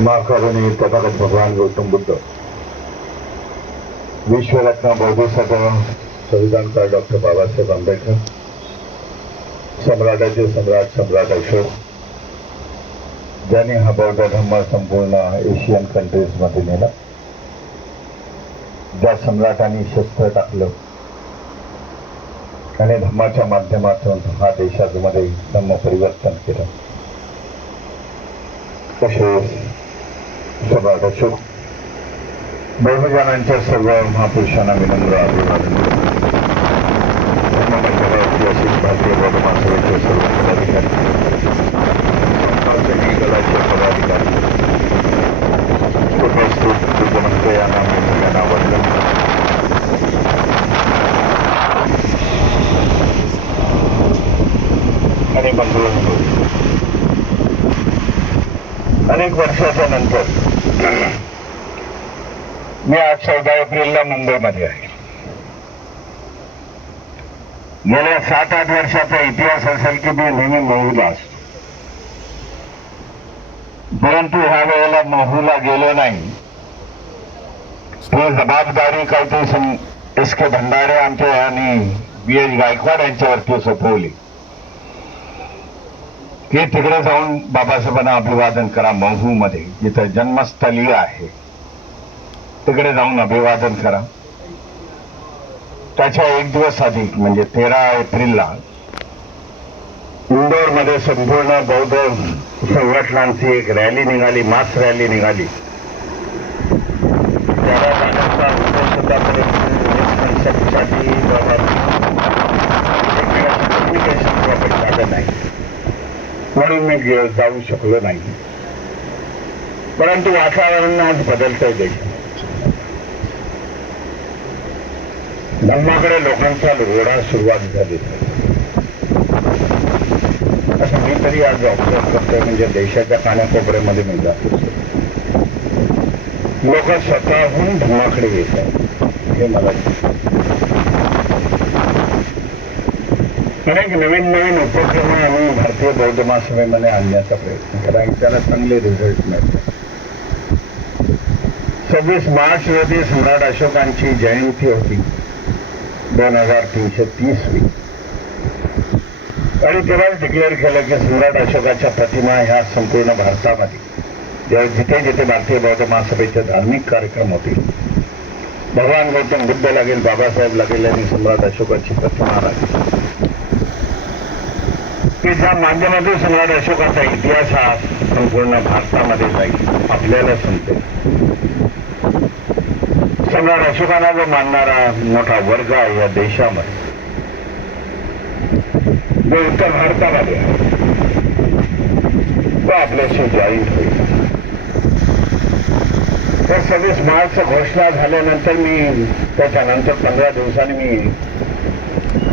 महाकरुणी तथागत भगवान गौतम बुद्ध, विश्वरत्न बौद्धसत्व संविधानकार डॉक्टर बाबासाहेब आंबेडकर, सम्राटाचे सम्राट अशोक, ज्यांनी हा बौद्ध धर्म संपूर्ण एशियन कंट्रीज मध्ये नेला, ज्या सम्राटांनी शस्त्र टाकलं आणि धर्माच्या माध्यमातून हा देशामध्ये धर्म परिवर्तन केलं, तसेच सम्राट अशोक बहुजनांच्या सर्व महापुरुषांना विनम्र अभिवादन भारतीय बौद्ध महासभेचे सर्व पदाधिकारी, दलाचे पदाधिकारी, उपस्थित मुख्यमंत्री यांना मी सगळ्यांना वंदन. आणि बंधू, अनेक वर्षाच्या नंतर मी आज 14 एप्रिलला मुंबईमध्ये आहे. गेल्या 7-8 वर्षाचा इतिहास असेल की मी नेहमी महूला असतो, परंतु ह्या वेळेला महूला गेलो नाही. ही जबाबदारी काहीतरी एस के भंडारे आमच्या आणि BH गायकवाड यांच्यावरती सोपवली की तिकडे जाऊन बाबासाहेबांना अभिवादन करा. महू मध्ये जिथं जन्मस्थळी आहे तिकडे जाऊन अभिवादन करा. त्याच्या एक दिवस आधी म्हणजे 13 एप्रिलला इंदोरमध्ये संपूर्ण बौद्ध संघटनांची एक रॅली निघाली, मास रॅली निघाली. त्याला जाण्याचा उद्देश होता कम्युनिकेशन झालं नाही म्हणून मी जाऊ शकलो नाही. परंतु वातावरण आज बदलतंय. देशात धर्माकडे लोकांचा ओढा सुरुवात झाली असं मी तरी आज ऑब्झर्व करतोय. म्हणजे देशाच्या कानाकोपऱ्यामध्ये मी जातो, लोक स्वतःहून धर्माकडे येत आहेत. हे मला अनेक नवीन उपक्रम आम्ही भारतीय बौद्ध महासभेमध्ये आणण्याचा प्रयत्न करा, त्याला चांगले रिझल्ट मिळतात. 26 मार्च रोजी सम्राट अशोकांची जयंती होती 2330वी, आणि तेव्हाच डिक्लेअर केलं की सम्राट अशोकाच्या प्रतिमा ह्या संपूर्ण भारतामध्ये जिथे जिथे भारतीय बौद्ध महासभेचे धार्मिक कार्यक्रम होतील, भगवान गौतम बुद्ध लागेल, बाबासाहेब लागेल आणि सम्राट अशोकाची प्रतिमा लागेल, की ज्या माध्यमातून सम्राट अशोकाचा इतिहास हा संपूर्ण भारतामध्ये जाईल. आपल्याला सांगते सम्राट अशोकांना जो मानणारा मोठा वर्ग आहे या देशामध्ये, जो उत्तर भारतामध्ये आहे, तो आपल्याशी जॉईंट होईल. तर 26 मार्च घोषणा झाल्यानंतर मी त्याच्यानंतर 15 दिवसांनी मी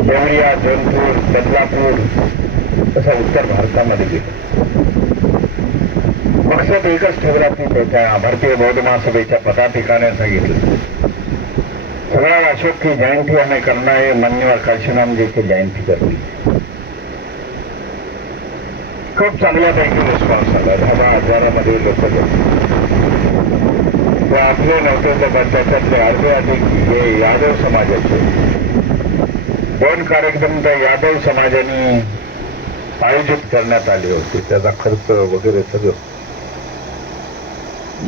देवरिया, जौनपूर, बदलापूर तसं उत्तर भारतामध्ये गेलो. मकसद एकच ठेवला की त्या भारतीय बौद्ध महासभेच्या पदाधिकाऱ्यांना सांगितलं सम्राट अशोक की जयंती हमें करना है, माननीय काशीराम जी की जयंती करनी. खूप चांगल्यापैकी रिस्पॉन्स आला. 10,000 लोक ते आपले नव्हते, तर त्याच्यातले अर्धे अधिक हे यादव समाजाचे. 2 कार्यक्रम तर यादव समाजाने आयोजित करण्यात आले होते. त्याचा खर्च वगैरे सगळं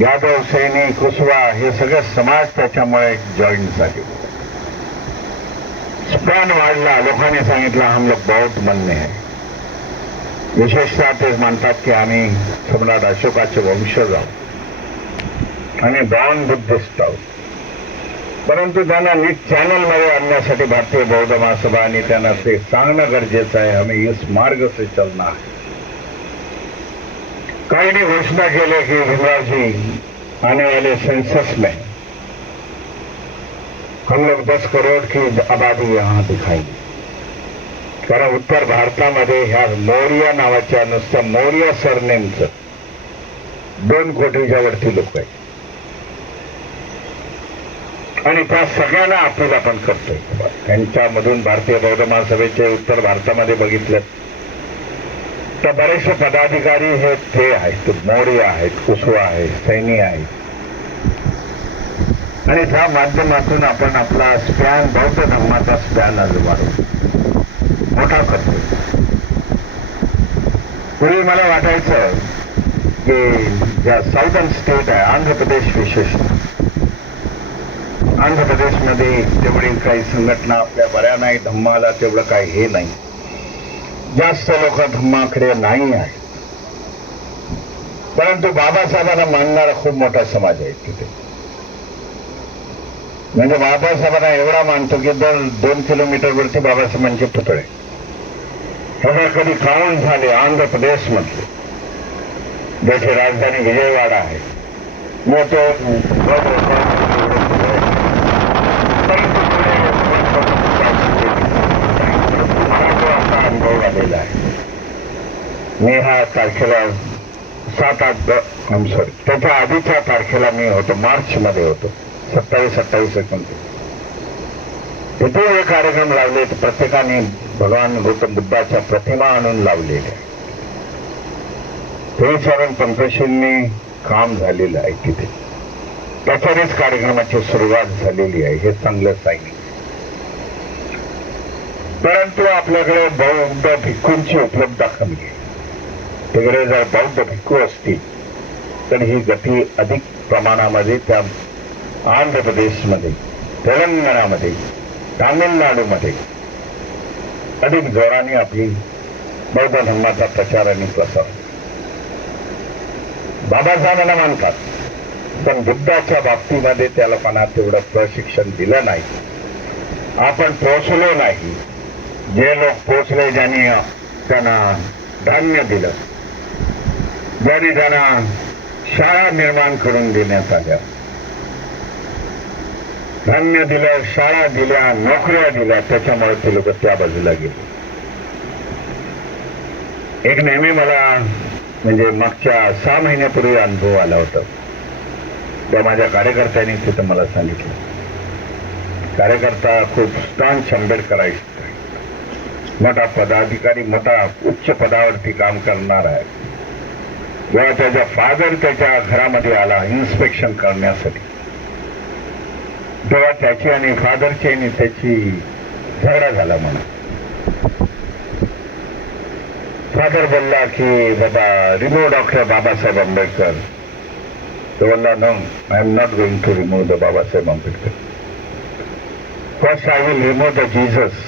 यादव, सैनी, कुशवा हे सगळे समाज त्याच्यामुळे जॉईन झाले. स्पॅन वाढला. लोकांनी सांगितलं हम लोग बहुत मान्य है. विशेषतः ते मानतात की आम्ही सम्राट अशोकाचे वंशज आहोत आणि बॉर्न बुद्धिस्ट आहोत. परंतु त्यांना नीट चॅनलमध्ये आणण्यासाठी भारतीय बौद्ध महासभा आणि त्यांना ते सांगणं गरजेचं आहे, हमें इस मार्ग से चलना है. काहींनी घोषणा केली की भीमराव जी आने वाले सेंसस में हम लोग 10 करोड़ की आबादी यहाँ दिखाएंगे. कारण उत्तर भारतामध्ये ह्या मौर्य नावाच्या नुसत्या मौर्य सरनेमचं 2 कोटीच्या वरती लोक आहेत आणि त्या सगळ्यांना अपील आपण करतोय. त्यांच्यामधून भारतीय बौद्ध महासभेचे उत्तर भारतामध्ये बघितलं तर बरेचसे पदाधिकारी हे ते आहेत, मोडी आहेत, कुसवा आहे, सैनी आहेत, आणि त्या माध्यमातून आपण आपला स्पॅन, बौद्ध धर्माचा स्पॅन आज वाढवू मोठा करतो. पूर्वी मला वाटायचं की ज्या साऊदर्न स्टेट आहे, आंध्र प्रदेश विशेषतः, आंध्र प्रदेशमध्ये तेवढी काही संघटना आपल्या बऱ्या नाही, धम्माला तेवढं काही हे नाही, जास्त लोक धम्माकडे नाही आहे. परंतु बाबासाहेबांना मानणारा खूप मोठा समाज आहे तिथे. म्हणजे बाबासाहेबांना एवढा मानतो की 2 किलोमीटरवरती बाबासाहेबांचे पुतळे हे कधी काउंट झाले. आंध्र प्रदेश मधले, ज्याची राजधानी विजयवाडा आहे, मोठे अनुभव आलेला आहे. मी हा तारखेला 7-8 त्याच्या आधीच्या तारखेला मी होतो, मार्च मध्ये होतो, 27-28 एकोणतीस. तिथे हे कार्यक्रम लावले, प्रत्येकाने भगवान गौतम बुद्धाच्या प्रतिमा आणून लावलेल्या. ते चरण पंकशींनी काम झालेलं आहे तिथे, त्याच्यानेच कार्यक्रमाची सुरुवात झालेली आहे. हे चांगलं साईन. परंतु आपल्याकडे बौद्ध भिक्खूंची उपलब्धता कमी आहे. तिकडे जर बौद्ध भिक्खू असतील तर ही गती अधिक प्रमाणामध्ये त्या आंध्र प्रदेशमध्ये, तेलंगणामध्ये, तामिळनाडूमध्ये अधिक जोराने आपली बौद्ध धर्माचा प्रचार आणि प्रसार. बाबासाहेबांना मानतात, पण बुद्धाच्या बाबतीमध्ये त्या लोकांना तेवढं प्रशिक्षण दिलं नाही. आपण पोचलो नाही. जे लोक पोचले, ज्यांनी त्यांना धान्य दिलं, ज्यांनी त्यांना शाळा निर्माण करून देण्यात आल्या, धान्य दिलं, शाळा दिल्या, नोकऱ्या दिल्या, त्याच्यामुळे ते लोक त्या बाजूला गेले. एक नेहमी मला म्हणजे मागच्या 6 महिन्यापूर्वी अनुभव आला होता. त्या माझ्या कार्यकर्त्यांनी तिथं मला सांगितलं, कार्यकर्ता खूप स्टांच आंबेडकराइस्ट, मोठा पदाधिकारी, मोठा उच्च पदावरती काम करणार आहे. जेव्हा त्याचा फादर त्याच्या घरामध्ये आला इन्स्पेक्शन करण्यासाठी, तेव्हा त्याची आणि फादरची आणि त्याची झगडा झाला. म्हणून फादर बोलला की बाबा रिमूव्ह डॉक्टर बाबासाहेब आंबेडकर. तो बोलला no, I am not going to remove the Babasaheb Ambedkar. First I will remove the Jesus.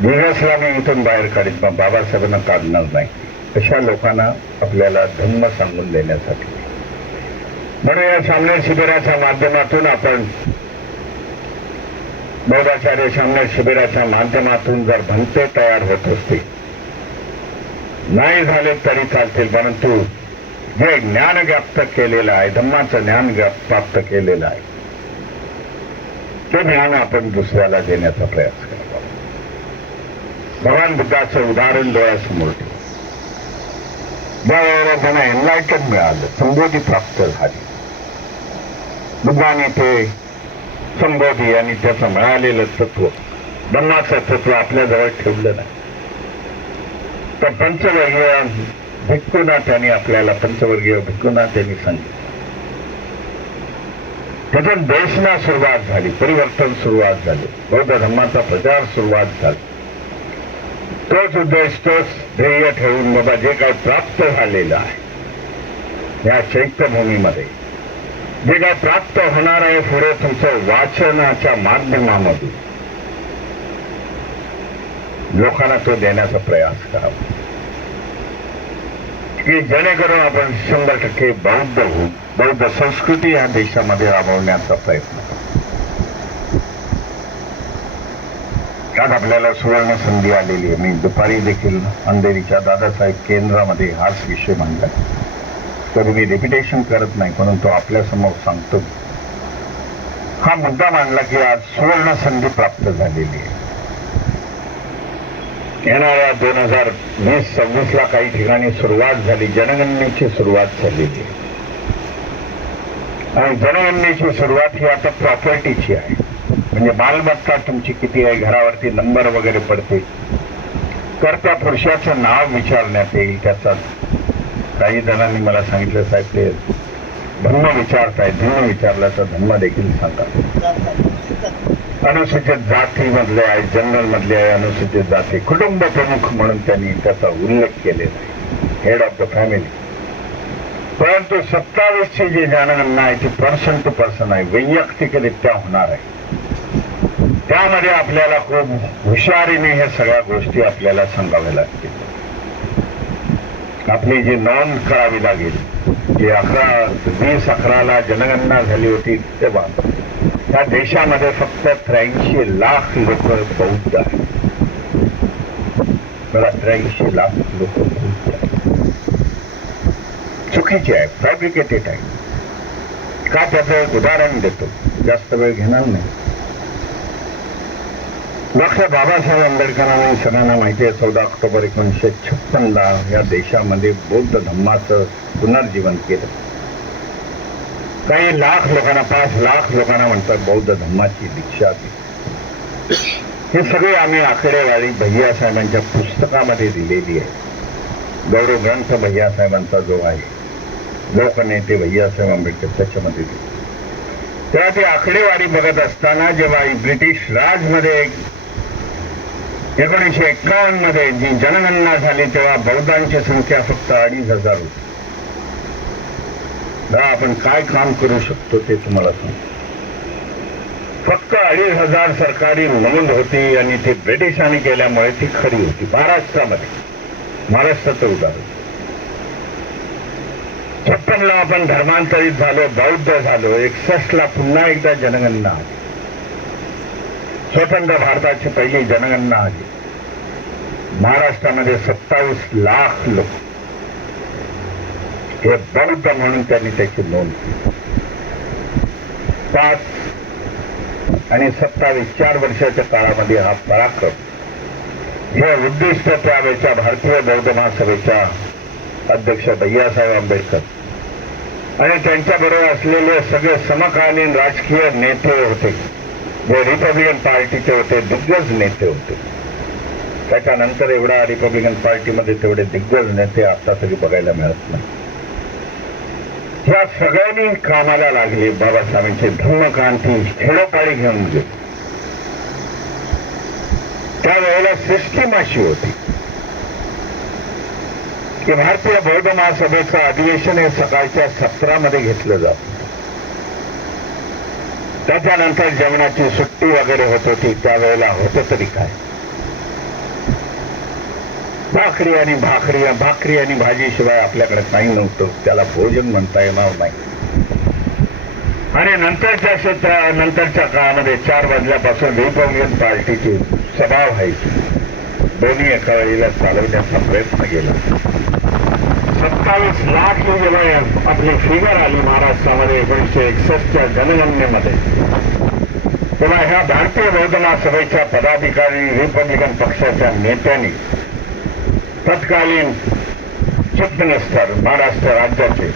जीससला मी इथून बाहेर काढीन, पण बाबासाहेबांना काढणार नाही. अशा लोकांना आपल्याला धम्म सांगून देण्यासाठी. म्हणून या सामने शिबिराच्या माध्यमातून आपण बौद्धाचार्य सामने शिबिराच्या माध्यमातून जर भंते तयार होत असतील, नाही झाले तरी चालतील, परंतु जे ज्ञान व्याप्त केलेलं आहे, धम्माचं ज्ञान प्राप्त केलेलं आहे, ते ज्ञान आपण दुसऱ्याला देण्याचा प्रयास करावा. भगवान बुद्धाचं उदाहरण डोळ्यासमोर ठेवू. ज्यावेळेला त्यांना एनलायटन मिळालं, संबोधी प्राप्त झाली, बुद्धाने ते संबोधी आणि त्याचं मिळालेलं तत्व, धम्माचं तत्व आपल्याजवळ ठेवलं नाही. तर पंचवर्गीय भिक्खूंना त्यांनी आपल्याला, पंचवर्गीय भिक्खूंना त्यांनी सांगितलं. त्यातून देशना सुरुवात झाली, परिवर्तन सुरुवात झाली, बौद्ध धर्माचा प्रचार सुरुवात झाला. तोच उद्देश, तोच ध्येय ठेवून बाबा जे काही प्राप्त झालेलं आहे या चैत्यभूमीमध्ये, जे काय प्राप्त होणार आहे पुढे तुमचं वाचनाच्या माध्यमामधून लोकांना तो देण्याचा प्रयास करावा, की जेणेकरून आपण 100% बौद्ध होऊ, बौद्ध संस्कृती या देशामध्ये राबवण्याचा प्रयत्न करू. त्यात आपल्याला सुवर्ण संधी आलेली आहे. मी दुपारी देखील अंधेरीच्या दादासाहेब केंद्रामध्ये हाच विषय मांडला. तर मी रिपिटेशन करत नाही, परंतु आपल्यासमोर सांगतो. हा मुद्दा मांडला की आज सुवर्ण संधी प्राप्त झालेली आहे. येणाऱ्या 2020-26 काही ठिकाणी सुरुवात झाली, जनगणनेची सुरुवात झालेली आहे. आणि जनगणनेची सुरुवात ही आता प्रॉपर्टीची आहे. म्हणजे मालमत्ता तुमची किती आहे, घरावरती नंबर वगैरे पडते, कर्त्या पुरुषाचं नाव विचारण्यात येईल. त्याचा काही जणांनी मला सांगितलं, साहेब ते धर्म विचारताय, धर्म विचारला तर धर्म देखील सांगा. अनुसूचित जाती मधले आहे, जनरल मधले आहे अनुसूचित जाती, कुटुंब प्रमुख म्हणून त्यांनी त्याचा उल्लेख केलेला आहे, हेड ऑफ द फॅमिली. परंतु 27ची जी जनगणना आहे ती पर्सन टू पर्सन आहे, वैयक्तिकरित्या होणार आहे. त्यामध्ये आपल्याला खूप हुशारीने हे सगळ्या गोष्टी आपल्याला सांगाव्या लागतील. आपली जी नोंद करावी लागेल, जी 2011ला जनगणना झाली होती तेव्हा या देशामध्ये फक्त 83 लाख लोक बौद्ध आहेत. मला 83 लाख लोक बौद्ध आहेत. चुकीचे आहे, फॅब्रिकेटेड आहे. का त्याचं एक उदाहरण देतो, जास्त वेळ घेणार नाही. डॉक्टर बाबासाहेब आंबेडकरांनी सगळ्यांना माहिती आहे 14 ऑक्टोबर 1956ला या देशामध्ये बौद्ध धम्माचं पुनर्जीवन केलं. काही लाख लोकांना, 5 लाख लोकांना म्हणतात बौद्ध धम्माची दीक्षा दिली. हे सगळे आम्ही आकडेवारी भैयासाहेबांच्या पुस्तकामध्ये दिलेली आहे. गौरव ग्रंथ भैयासाहेबांचा जो आहे, लोकनेते भैयासाहेब आंबेडकर, त्याच्यामध्ये दिली. तेव्हा ती आकडेवारी बघत असताना जेव्हा ब्रिटिश राजमध्ये 1951 मध्ये जी जनगणना झाली तेव्हा बौद्धांची संख्या फक्त 2,500 होती. आपण काय काम करू शकतो ते तुम्हाला सांगतो. फक्त 2,500 सरकारी नोंद होती आणि ती ब्रिटिशांनी केल्यामुळे ती खरी होती. महाराष्ट्राचं उदाहरण. 56ला आपण धर्मांतरित झालो, बौद्ध झालो. 61ला पुन्हा एकदा जनगणना आली. स्वतंत्र भारताची पहिली जनगणना आली. महाराष्ट्रामध्ये 27 लाख लोक हे बौद्ध म्हणून त्यांनी त्याची नोंद केली. 5 आणि 27 4 वर्षाच्या काळामध्ये हा पराक्रम, हे उद्दिष्ट त्यावेळेच्या भारतीय बौद्ध महासभेच्या अध्यक्ष भैयासाहेब आंबेडकर आणि त्यांच्याबरोबर असलेले सगळे समकालीन राजकीय नेते होते, जे रिपब्लिकन पार्टीचे होते, दिग्गज नेते होते. त्याच्यानंतर एवढा रिपब्लिकन पार्टीमध्ये तेवढे दिग्गज नेते आता तरी बघायला मिळत नाही. या सगळ्यांनी कामाला लागले. बाबासाहेबांची धम्मक्रांती खेडोपाडी घेऊन गेली. त्यावेळेला सिस्टीम अशी होती की भारतीय बौद्ध महासभेचं अधिवेशन हे सकाळच्या सत्रामध्ये घेतलं जात. त्याच्यानंतर जेवणाची सुट्टी वगैरे होत होती. त्यावेळेला होतं तरी काय, भाकरी आणि भाजीशिवाय आपल्याकडे काही नव्हतं. त्याला भोजन म्हणता येणार नाही. आणि नंतरच्या काळामध्ये 4 वाजल्यापासून रिपब्लिकन पार्टीची सभा व्हायची. दोन्ही एका वेळेला चालवण्याचा प्रयत्न केला. 27 लाख ही जेव्हा आपली फिगर आली महाराष्ट्रामध्ये 1961च्या जनगणनेमध्ये, तेव्हा ह्या भारतीय बौद्ध महासभेच्या पदाधिकारी, रिपब्लिकन पक्षाच्या नेत्यांनी तत्कालीन चीफ मिनिस्टर महाराष्ट्र राज्याचे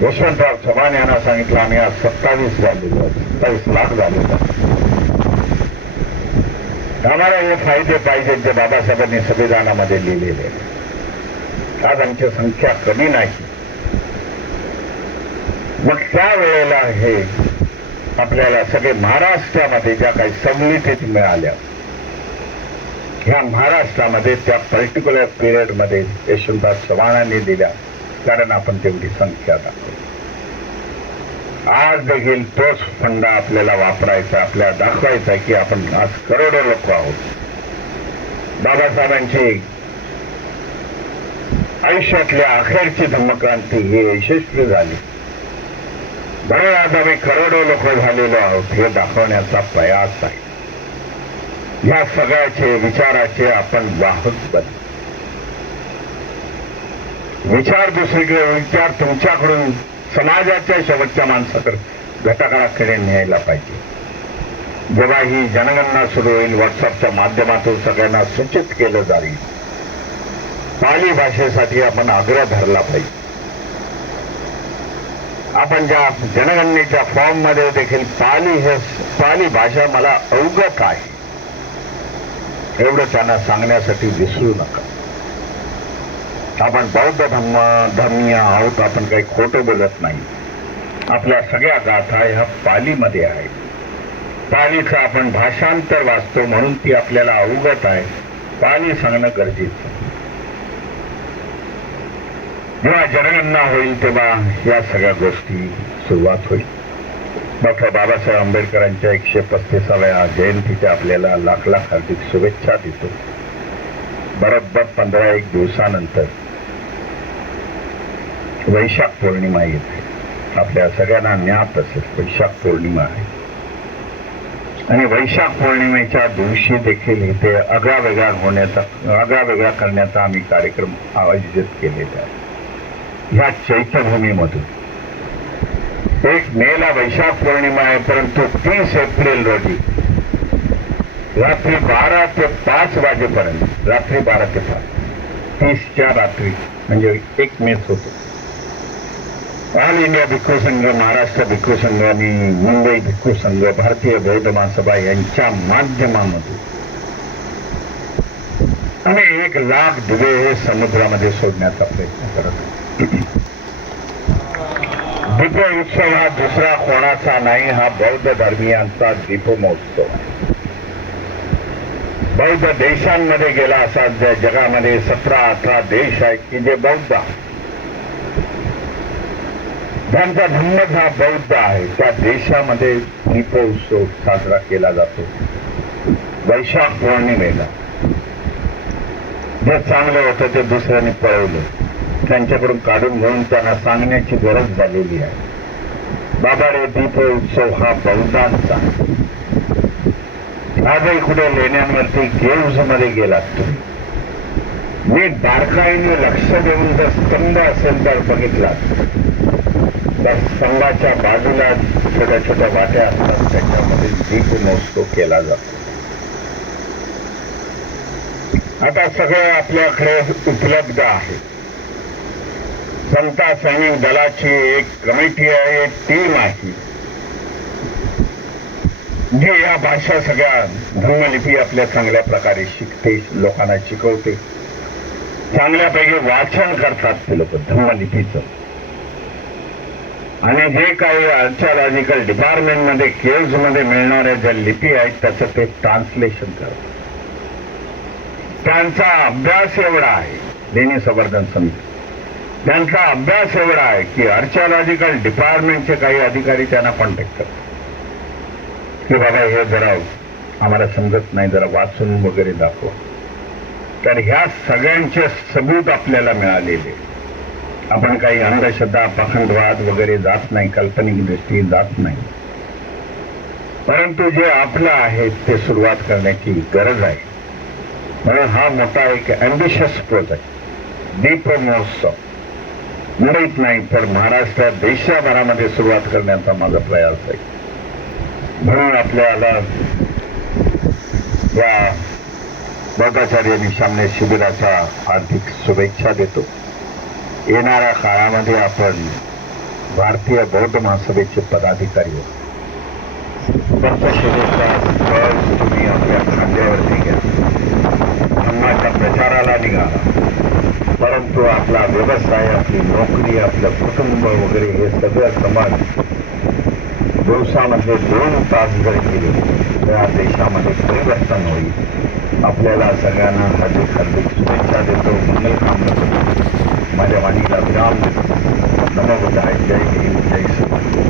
यशवंतराव चव्हाण यांना सांगितलं, आम्ही आज 27 लाख झालेलो. आम्हाला हे फायदे पाहिजेत जे बाबासाहेबांनी संविधानामध्ये लिहिलेले. आज आमची संख्या कमी नाही. मग त्यावेळेला हे आपल्याला सगळे महाराष्ट्रामध्ये ज्या काही सवलती मिळाल्या, ह्या महाराष्ट्रामध्ये त्या पर्टिक्युलर पिरियड मध्ये यशवंतराव चव्हाणांनी दिल्या, कारण आपण तेवढी संख्या दाखवली. आज देखील तोच फंडा आपल्याला वापरायचा, आपल्याला दाखवायचा की आपण आज करोडो लोक आहोत. बाबासाहेबांची आयुष्यातल्या अखेरची धम्मक्रांती ही यशस्वी झाली. म्हणून आज आम्ही करोडो लोक झालेलो आहोत हे दाखवण्याचा प्रयास आहे. या सगळ्याचे विचाराचे आपण वाहक बन. विचार दुसरीकडे, विचार तुमच्याकडून समाजाच्या शेवटच्या माणसाकडे, घटकाकडे न्यायला पाहिजे. जेव्हा ही जनगणना सुरू होईल, व्हॉट्सअपच्या माध्यमातून सगळ्यांना सूचित केलं जाईल. पाली भाषेसाठी आपण आग्रह धरला पाहिजे. आपण ज्या जनगणनेच्या फॉर्म मध्ये देखील पाली भाषा मला अवगत आहे एवढं त्यांना सांगण्यासाठी विसरू नका. आपण बौद्ध धर्मीय आहोत, आपण काही खोटं बोलत नाही. आपल्या सगळ्या गाथा ह्या पालीमध्ये आहेत. पालीचं आपण भाषांतर वाचतो म्हणून ती आपल्याला अवगत आहे. पाली सांगणं गरजेचं. जेव्हा जनगणना होईल तेव्हा या सगळ्या गोष्टी सुरुवात होईल. डॉक्टर बाबासाहेब आंबेडकरांच्या 135व्या जयंतीच्या आपल्याला लाख लाख हार्दिक शुभेच्छा देतो. बरोबर 15-1 दिवसानंतर वैशाख पौर्णिमा येते. आपल्या सगळ्यांना ज्ञात असेल वैशाख पौर्णिमा आहे. आणि वैशाख पौर्णिमेच्या दिवशी देखील इथे आगळा वेगळा करण्याचा आम्ही कार्यक्रम आयोजित केलेला आहे. ह्या चैत्यभूमीमधून 1 मेला वैशाख पौर्णिमा आहे, परंतु 30 एप्रिल रोजी रात्री 12 ते 5 वाजेपर्यंत, रात्री 12 ते 5, 30च्या रात्री म्हणजे 1 मेच होतो. ऑल इंडिया भिक्खू संघ, महाराष्ट्र भिक्खू संघ आणि मुंबई भिक्खू संघ, भारतीय बौद्ध महासभा यांच्या माध्यमामधून आम्ही 1 लाख दिवे हे समुद्रामध्ये सोडण्याचा प्रयत्न करत आहोत. दीपोत्सव हा दुसरा कोणाचा नाही, हा बौद्ध धर्मीयांचा दीपमहोत्सव आहे. बौद्ध देशांमध्ये गेला असा जगामध्ये 17-18 देश आहेत की जे बौद्ध आहेत. त्यांचा धम्मच हा बौद्ध आहे. त्या देशामध्ये दीपोत्सव साजरा केला जातो वैशाख पौर्णिमेला. जे चांगलं होतं ते दुसऱ्याने पळवलं, त्यांच्याकडून काढून घेऊन त्यांना सांगण्याची गरज झालेली आहे. बाबा रे, दीपोत्सव हा बौद्धांचा. आजही कुठे लेण्यांवरती गेम्स मध्ये गेलात तुम्ही, मी बारकाईने लक्ष देऊन जर स्तंभ असेल तर बघितला तर स्तंभाच्या बाजूला छोट्या छोट्या वाट्या असतात, त्याच्यामध्ये दीपमहोत्सव केला जातो. आता सगळं आपल्याकडे उपलब्ध आहे. समता सैनिक दलाची एक कमिटी आहे, टीम आहे, जी या भाषा सगळ्या धम्मलिपी आपल्या चांगल्या प्रकारे शिकते, लोकांना शिकवते. चांगल्यापैकी वाचन करतात ते लोक धम्मलिपीचं. आणि जे काही आर्किओलॉजिकल डिपार्टमेंटमध्ये केव्ज मध्ये मिळणाऱ्या ज्या लिपी आहेत त्याचं ते ट्रान्सलेशन करतात. त्यांचा अभ्यास एवढा आहे, लेणी संवर्धन समिती, त्यांचा अभ्यास एवढा आहे की आर्किओलॉजिकल डिपार्टमेंटचे काही अधिकारी त्यांना कॉन्टॅक्ट करतात की बाबा हे जरा आम्हाला समजत नाही, जरा वाचून वगैरे दाखव. तर ह्या सगळ्यांचे सबूत आपल्याला मिळालेले. आपण काही अंधश्रद्धा, पाखंडवाद वगैरे जात नाही, काल्पनिक दृष्टी जात नाही. परंतु जे आपलं आहे ते सुरुवात करण्याची गरज आहे. म्हणून हा मोठा एक अँबिशियस प्रोजेक्ट दीपमहोत्सव मुंबईत नाही तर महाराष्ट्रात, देशभरामध्ये सुरुवात करण्याचा माझा प्रयास आहे. म्हणून आपल्याला या बौद्धाचार्य निशामने शिबिराच्या हार्दिक शुभेच्छा देतो. येणाऱ्या काळामध्ये आपण भारतीय बौद्ध महासभेचे पदाधिकारी होतो. तुम्ही आपल्या खांद्यावरती घ्या, धम्माच्या प्रचाराला निघाला. परंतु आपला व्यवसाय, आपली नोकरी, आपलं कुटुंब वगैरे हे सगळं समाज दिवसामध्ये 2 तास जर केले तर देशामध्ये परिवर्तन होईल. आपल्याला सगळ्यांना हार्दिक हार्दिक शुभेच्छा देतो. मंगलकामना करतो. माझ्या वाणीला विराम देतो. नमो बुद्धाय. जय भीम, जय श्री.